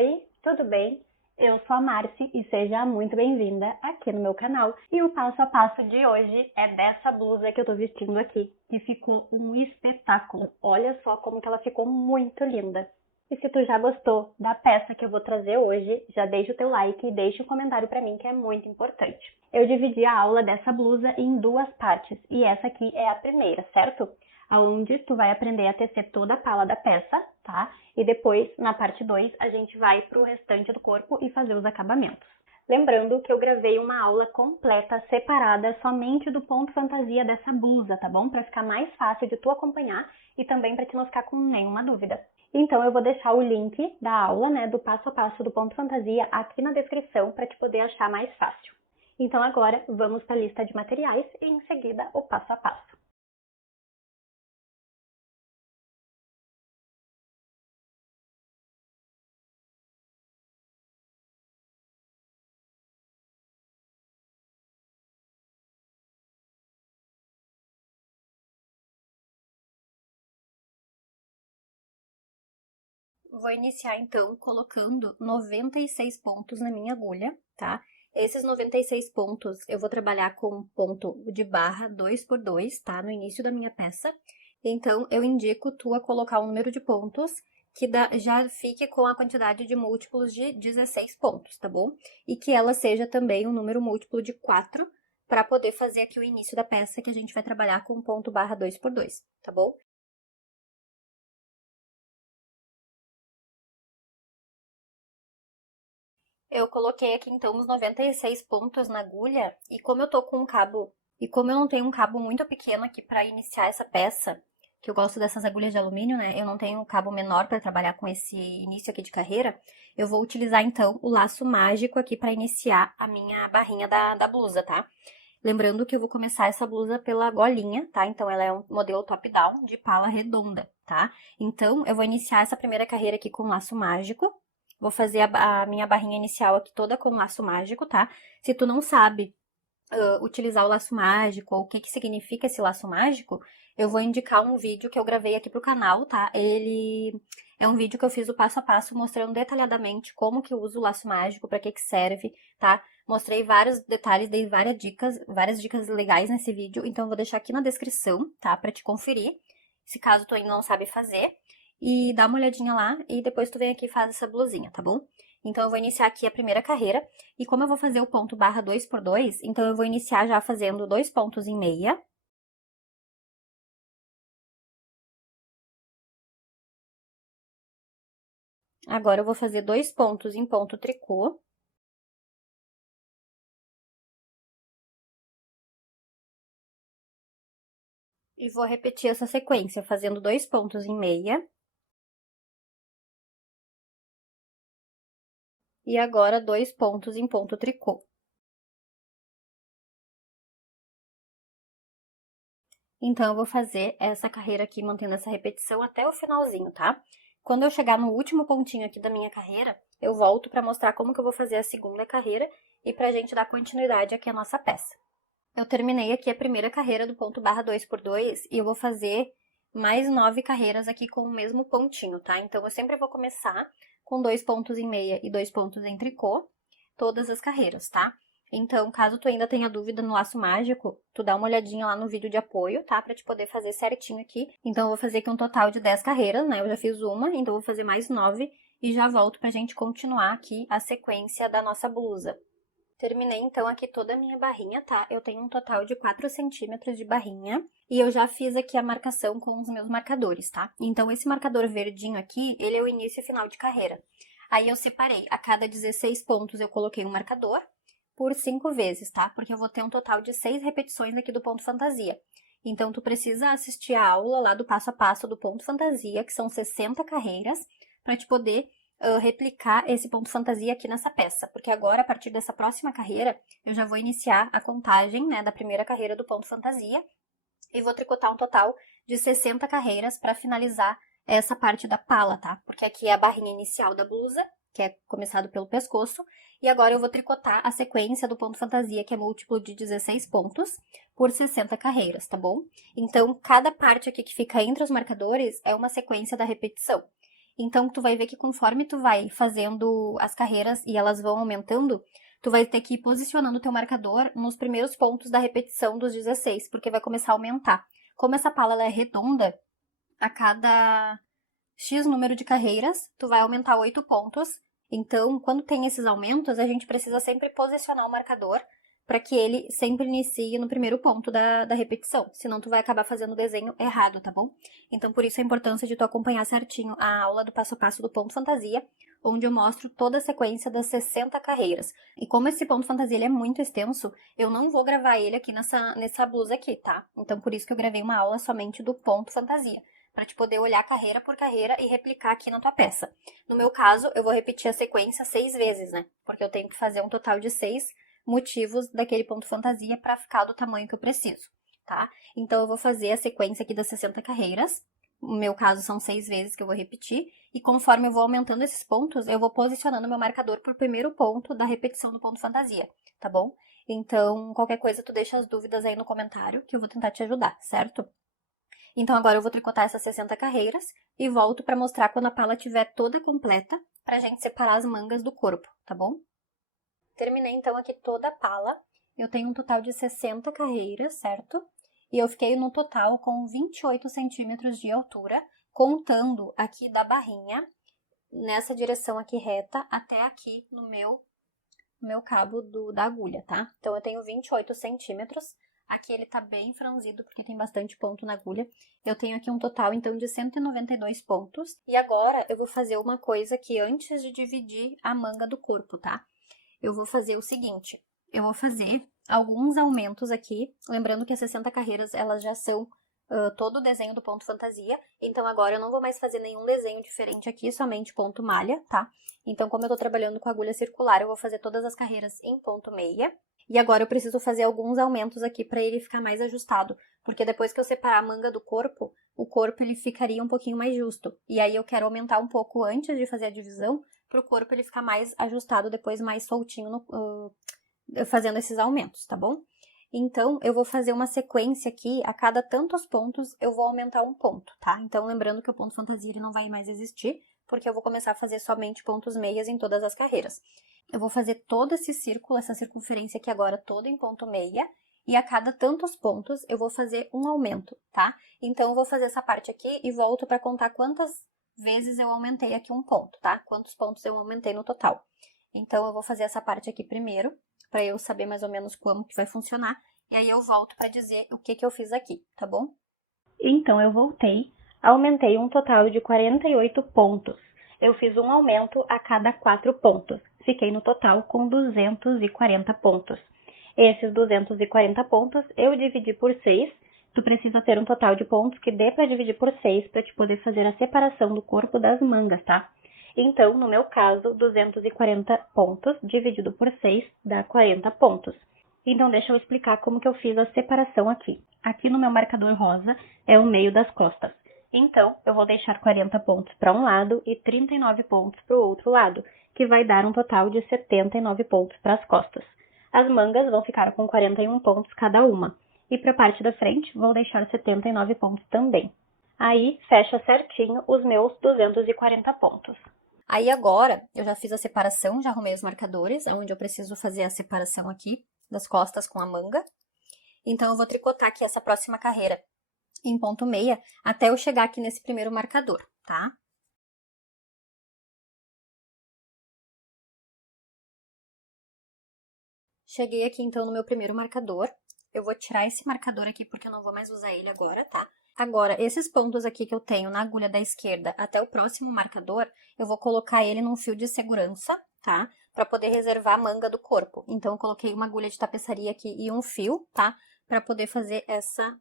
Oi, tudo bem? Eu sou a Marci e seja muito bem-vinda aqui no meu canal. E o passo a passo de hoje é dessa blusa que eu tô vestindo aqui, que ficou um espetáculo. Olha só como que ela ficou muito linda. E se tu já gostou da peça que eu vou trazer hoje, já deixa o teu like e deixa um comentário pra mim que é muito importante. Eu dividi a aula dessa blusa em duas partes e essa aqui é a primeira, certo? Onde tu vai aprender a tecer toda a pala da peça, tá? E depois, na parte 2, a gente vai pro restante do corpo e fazer os acabamentos. Lembrando que eu gravei uma aula completa, separada, somente do ponto fantasia dessa blusa, tá bom? Para ficar mais fácil de tu acompanhar e também para te não ficar com nenhuma dúvida. Então eu vou deixar o link da aula, né, do passo a passo do ponto fantasia aqui na descrição para te poder achar mais fácil. Então agora vamos para a lista de materiais e em seguida o passo a passo. Vou iniciar então colocando 96 pontos na minha agulha, tá? Esses 96 pontos eu vou trabalhar com ponto de barra 2x2, tá? No início da minha peça. Então, eu indico tu a colocar um número de pontos que já fique com a quantidade de múltiplos de 16 pontos, tá bom? E que ela seja também um número múltiplo de 4, para poder fazer aqui o início da peça que a gente vai trabalhar com ponto barra 2x2, tá bom? Eu coloquei aqui então os 96 pontos na agulha e como eu tô com um cabo, e como eu não tenho um cabo muito pequeno aqui para iniciar essa peça, que eu gosto dessas agulhas de alumínio, né? Eu não tenho um cabo menor para trabalhar com esse início aqui de carreira, eu vou utilizar então o laço mágico aqui para iniciar a minha barrinha da blusa, tá? Lembrando que eu vou começar essa blusa pela golinha, tá? Então ela é um modelo top-down de pala redonda, tá? Então eu vou iniciar essa primeira carreira aqui com laço mágico. Vou fazer a minha barrinha inicial aqui toda com laço mágico, tá? Se tu não sabe utilizar o laço mágico ou o que significa esse laço mágico, eu vou indicar um vídeo que eu gravei aqui pro canal, tá? Ele é um vídeo que eu fiz o passo a passo mostrando detalhadamente como que eu uso o laço mágico, para que serve, tá? Mostrei vários detalhes, dei várias dicas legais nesse vídeo, então eu vou deixar aqui na descrição, tá? Pra te conferir, se caso tu ainda não sabe fazer. E dá uma olhadinha lá e depois tu vem aqui e faz essa blusinha, tá bom? Então, eu vou iniciar aqui a primeira carreira. E como eu vou fazer o ponto barra 2x2, então eu vou iniciar já fazendo 2 pontos em meia. Agora, eu vou fazer 2 pontos em ponto tricô. E vou repetir essa sequência, fazendo 2 pontos em meia. E agora, 2 pontos em ponto tricô. Então, eu vou fazer essa carreira aqui, mantendo essa repetição até o finalzinho, tá? Quando eu chegar no último pontinho aqui da minha carreira, eu volto pra mostrar como que eu vou fazer a segunda carreira e pra gente dar continuidade aqui à nossa peça. Eu terminei aqui a primeira carreira do ponto barra 2x2 e eu vou fazer mais 9 carreiras aqui com o mesmo pontinho, tá? Então, eu sempre vou começar com 2 pontos em meia e 2 pontos em tricô, todas as carreiras, tá? Então, caso tu ainda tenha dúvida no laço mágico, tu dá uma olhadinha lá no vídeo de apoio, tá? Pra te poder fazer certinho aqui. Então, eu vou fazer aqui um total de 10 carreiras, né? Eu já fiz uma, então eu vou fazer mais 9 e já volto pra gente continuar aqui a sequência da nossa blusa. Terminei, então, aqui toda a minha barrinha, tá? Eu tenho um total de 4 centímetros de barrinha. E eu já fiz aqui a marcação com os meus marcadores, tá? Então, esse marcador verdinho aqui, ele é o início e final de carreira. Aí, eu separei. A cada 16 pontos, eu coloquei um marcador por 5 vezes, tá? Porque eu vou ter um total de 6 repetições aqui do ponto fantasia. Então, tu precisa assistir a aula lá do passo a passo do ponto fantasia, que são 60 carreiras, para te poder replicar esse ponto fantasia aqui nessa peça, porque agora, a partir dessa próxima carreira, eu já vou iniciar a contagem, né, da primeira carreira do ponto fantasia, e vou tricotar um total de 60 carreiras para finalizar essa parte da pala, tá? Porque aqui é a barrinha inicial da blusa, que é começado pelo pescoço, e agora eu vou tricotar a sequência do ponto fantasia, que é múltiplo de 16 pontos, por 60 carreiras, tá bom? Então, cada parte aqui que fica entre os marcadores é uma sequência da repetição. Então, tu vai ver que conforme tu vai fazendo as carreiras e elas vão aumentando, tu vai ter que ir posicionando o teu marcador nos primeiros pontos da repetição dos 16, porque vai começar a aumentar. Como essa pala ela é redonda, a cada X número de carreiras, tu vai aumentar 8 pontos. Então, quando tem esses aumentos, a gente precisa sempre posicionar o marcador para que ele sempre inicie no primeiro ponto da repetição. Senão, tu vai acabar fazendo o desenho errado, tá bom? Então, por isso a importância de tu acompanhar certinho a aula do passo a passo do ponto fantasia, onde eu mostro toda a sequência das 60 carreiras. E como esse ponto fantasia ele é muito extenso, eu não vou gravar ele aqui nessa blusa aqui, tá? Então, por isso que eu gravei uma aula somente do ponto fantasia, para te poder olhar carreira por carreira e replicar aqui na tua peça. No meu caso, eu vou repetir a sequência 6 vezes, né? Porque eu tenho que fazer um total de 6 motivos daquele ponto fantasia para ficar do tamanho que eu preciso, tá? Então, eu vou fazer a sequência aqui das 60 carreiras. No meu caso, são 6 vezes que eu vou repetir. E conforme eu vou aumentando esses pontos, eu vou posicionando meu marcador pro primeiro ponto da repetição do ponto fantasia, tá bom? Então, qualquer coisa, tu deixa as dúvidas aí no comentário, que eu vou tentar te ajudar, certo? Então, agora eu vou tricotar essas 60 carreiras e volto para mostrar quando a pala estiver toda completa, pra gente separar as mangas do corpo, tá bom? Terminei, então, aqui toda a pala. Eu tenho um total de 60 carreiras, certo? E eu fiquei no total com 28 centímetros de altura, contando aqui da barrinha, nessa direção aqui reta, até aqui no meu cabo da agulha, tá? Então, eu tenho 28 centímetros. Aqui ele tá bem franzido, porque tem bastante ponto na agulha. Eu tenho aqui um total, então, de 192 pontos. E agora, eu vou fazer uma coisa aqui antes de dividir a manga do corpo, tá? Eu vou fazer o seguinte, eu vou fazer alguns aumentos aqui, lembrando que as 60 carreiras, elas já são todo o desenho do ponto fantasia, então agora eu não vou mais fazer nenhum desenho diferente aqui, somente ponto malha, tá? Então, como eu tô trabalhando com agulha circular, eu vou fazer todas as carreiras em ponto meia, e agora eu preciso fazer alguns aumentos aqui para ele ficar mais ajustado, porque depois que eu separar a manga do corpo, o corpo ele ficaria um pouquinho mais justo, e aí eu quero aumentar um pouco antes de fazer a divisão, para o corpo ele ficar mais ajustado, depois mais soltinho, fazendo esses aumentos, tá bom? Então, eu vou fazer uma sequência aqui, a cada tantos pontos eu vou aumentar um ponto, tá? Então, lembrando que o ponto fantasia ele não vai mais existir, porque eu vou começar a fazer somente pontos meias em todas as carreiras. Eu vou fazer todo esse círculo, essa circunferência aqui agora toda em ponto meia, e a cada tantos pontos eu vou fazer um aumento, tá? Então, eu vou fazer essa parte aqui e volto para contar quantas vezes eu aumentei aqui um ponto, tá? Quantos pontos eu aumentei no total. Então, eu vou fazer essa parte aqui primeiro, para eu saber mais ou menos como que vai funcionar, e aí eu volto para dizer o que eu fiz aqui, tá bom? Então, eu voltei, aumentei um total de 48 pontos. Eu fiz um aumento a cada 4 pontos. Fiquei no total com 240 pontos. Esses 240 pontos eu dividi por 6. Tu precisa ter um total de pontos que dê para dividir por 6 para te poder fazer a separação do corpo das mangas, tá? Então, no meu caso, 240 pontos dividido por 6 dá 40 pontos. Então, deixa eu explicar como que eu fiz a separação aqui. Aqui no meu marcador rosa é o meio das costas. Então, eu vou deixar 40 pontos para um lado e 39 pontos para o outro lado, que vai dar um total de 79 pontos para as costas. As mangas vão ficar com 41 pontos cada uma. E para a parte da frente, vou deixar 79 pontos também. Aí, fecha certinho os meus 240 pontos. Aí agora, eu já fiz a separação, já arrumei os marcadores, onde eu preciso fazer a separação aqui das costas com a manga. Então, eu vou tricotar aqui essa próxima carreira em ponto meia, até eu chegar aqui nesse primeiro marcador, tá? Cheguei aqui, então, no meu primeiro marcador. Eu vou tirar esse marcador aqui, porque eu não vou mais usar ele agora, tá? Agora, esses pontos aqui que eu tenho na agulha da esquerda até o próximo marcador, eu vou colocar ele num fio de segurança, tá? Pra poder reservar a manga do corpo. Então, eu coloquei uma agulha de tapeçaria aqui e um fio, tá? Pra poder fazer essa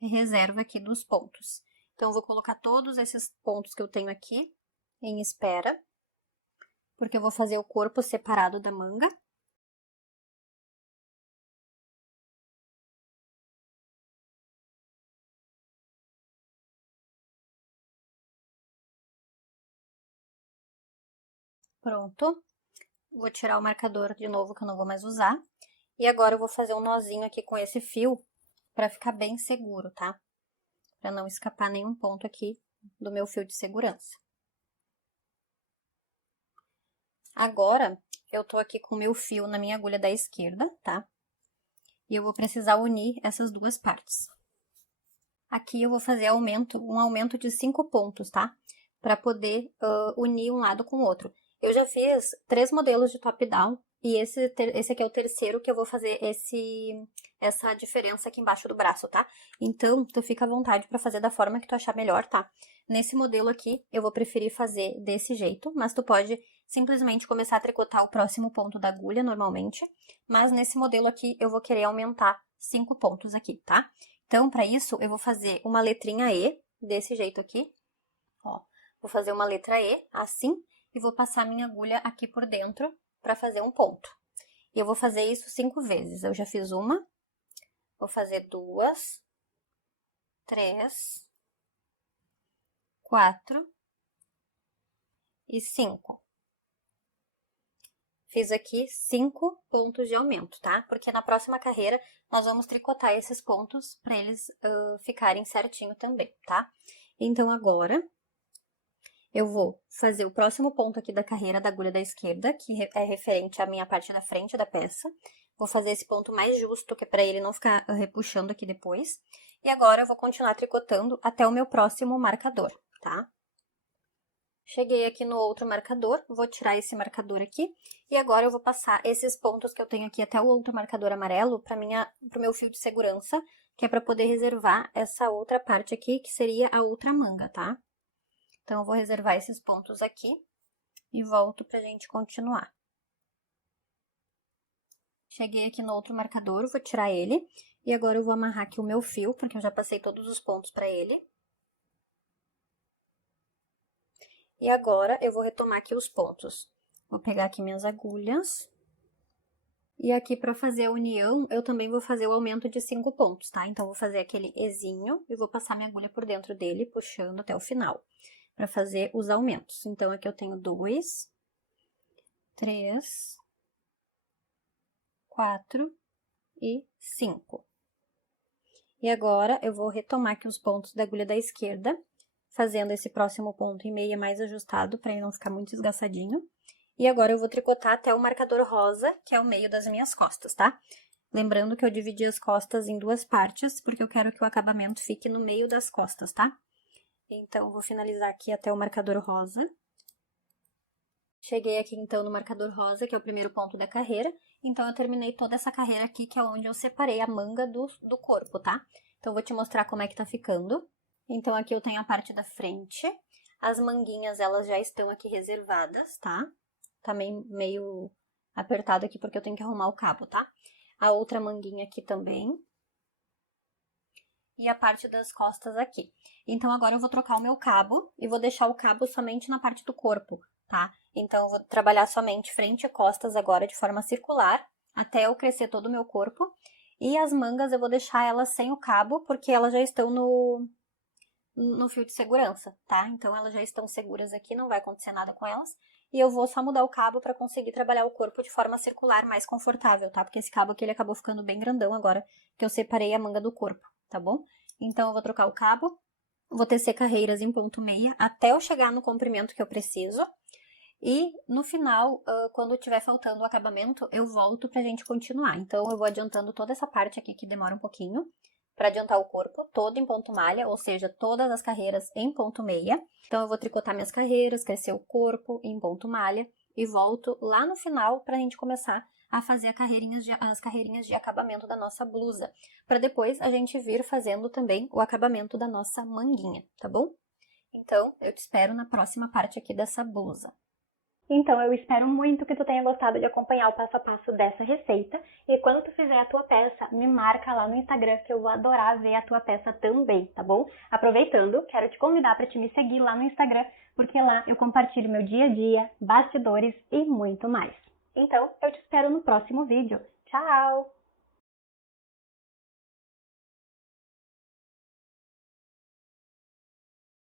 reserva aqui dos pontos. Então, eu vou colocar todos esses pontos que eu tenho aqui em espera, porque eu vou fazer o corpo separado da manga. Pronto. Vou tirar o marcador de novo, que eu não vou mais usar. E agora eu vou fazer um nozinho aqui com esse fio, pra ficar bem seguro, tá? Pra não escapar nenhum ponto aqui do meu fio de segurança. Agora, eu tô aqui com o meu fio na minha agulha da esquerda, tá? E eu vou precisar unir essas duas partes. Aqui eu vou fazer um aumento de 5 pontos, tá? Para poder unir um lado com o outro. Eu já fiz 3 modelos de top-down e esse aqui é o terceiro que eu vou fazer essa diferença aqui embaixo do braço, tá? Então, tu fica à vontade para fazer da forma que tu achar melhor, tá? Nesse modelo aqui, eu vou preferir fazer desse jeito, mas tu pode simplesmente começar a tricotar o próximo ponto da agulha, normalmente. Mas nesse modelo aqui, eu vou querer aumentar 5 pontos aqui, tá? Então, para isso, eu vou fazer uma letrinha E, desse jeito aqui. Ó, vou fazer uma letra E, assim, e vou passar minha agulha aqui por dentro para fazer um ponto. E eu vou fazer isso 5 vezes. Eu já fiz uma, vou fazer 2, 3, 4 e 5. Fiz aqui 5 pontos de aumento, tá? Porque na próxima carreira nós vamos tricotar esses pontos para eles ficarem certinho também, tá? Então, agora, eu vou fazer o próximo ponto aqui da carreira da agulha da esquerda, que é referente à minha parte da frente da peça. Vou fazer esse ponto mais justo, que é para ele não ficar repuxando aqui depois. E agora eu vou continuar tricotando até o meu próximo marcador, tá? Cheguei aqui no outro marcador, vou tirar esse marcador aqui, e agora eu vou passar esses pontos que eu tenho aqui até o outro marcador amarelo para o meu fio de segurança, que é para poder reservar essa outra parte aqui, que seria a outra manga, tá? Então, eu vou reservar esses pontos aqui e volto pra gente continuar. Cheguei aqui no outro marcador, vou tirar ele, e agora eu vou amarrar aqui o meu fio, porque eu já passei todos os pontos para ele. E agora, eu vou retomar aqui os pontos. Vou pegar aqui minhas agulhas. E aqui, para fazer a união, eu também vou fazer o aumento de 5 pontos, tá? Então, vou fazer aquele Ezinho e vou passar minha agulha por dentro dele, puxando até o final, para fazer os aumentos. Então, aqui eu tenho 2, 3, 4 e 5. E agora, eu vou retomar aqui os pontos da agulha da esquerda, fazendo esse próximo ponto em meia mais ajustado, para ele não ficar muito esgaçadinho. E agora, eu vou tricotar até o marcador rosa, que é o meio das minhas costas, tá? Lembrando que eu dividi as costas em 2 partes, porque eu quero que o acabamento fique no meio das costas, tá? Então, vou finalizar aqui até o marcador rosa. Cheguei aqui, então, no marcador rosa, que é o primeiro ponto da carreira. Então, eu terminei toda essa carreira aqui, que é onde eu separei a manga do corpo, tá? Então, eu vou te mostrar como é que tá ficando. Então, aqui eu tenho a parte da frente. As manguinhas, elas já estão aqui reservadas, tá? Tá meio apertado aqui, porque eu tenho que arrumar o cabo, tá? A outra manguinha aqui também. E a parte das costas aqui. Então, agora eu vou trocar o meu cabo e vou deixar o cabo somente na parte do corpo, tá? Então, eu vou trabalhar somente frente e costas agora de forma circular, até eu crescer todo o meu corpo. E as mangas eu vou deixar elas sem o cabo, porque elas já estão no fio de segurança, tá? Então, elas já estão seguras aqui, não vai acontecer nada com elas. E eu vou só mudar o cabo para conseguir trabalhar o corpo de forma circular, mais confortável, tá? Porque esse cabo aqui, ele acabou ficando bem grandão agora, que eu separei a manga do corpo, tá bom? Então, eu vou trocar o cabo, vou tecer carreiras em ponto meia, até eu chegar no comprimento que eu preciso. E, no final, quando tiver faltando o acabamento, eu volto pra gente continuar. Então, eu vou adiantando toda essa parte aqui, que demora um pouquinho, para adiantar o corpo todo em ponto malha, ou seja, todas as carreiras em ponto meia. Então, eu vou tricotar minhas carreiras, crescer o corpo em ponto malha e volto lá no final pra gente começar a fazer as carreirinhas de acabamento da nossa blusa, para depois a gente vir fazendo também o acabamento da nossa manguinha, tá bom? Então, eu te espero na próxima parte aqui dessa blusa. Então, eu espero muito que tu tenha gostado de acompanhar o passo a passo dessa receita. E quando tu fizer a tua peça, me marca lá no Instagram, que eu vou adorar ver a tua peça também, tá bom? Aproveitando, quero te convidar para te me seguir lá no Instagram, porque lá eu compartilho meu dia a dia, bastidores e muito mais. Então, eu te espero no próximo vídeo. Tchau!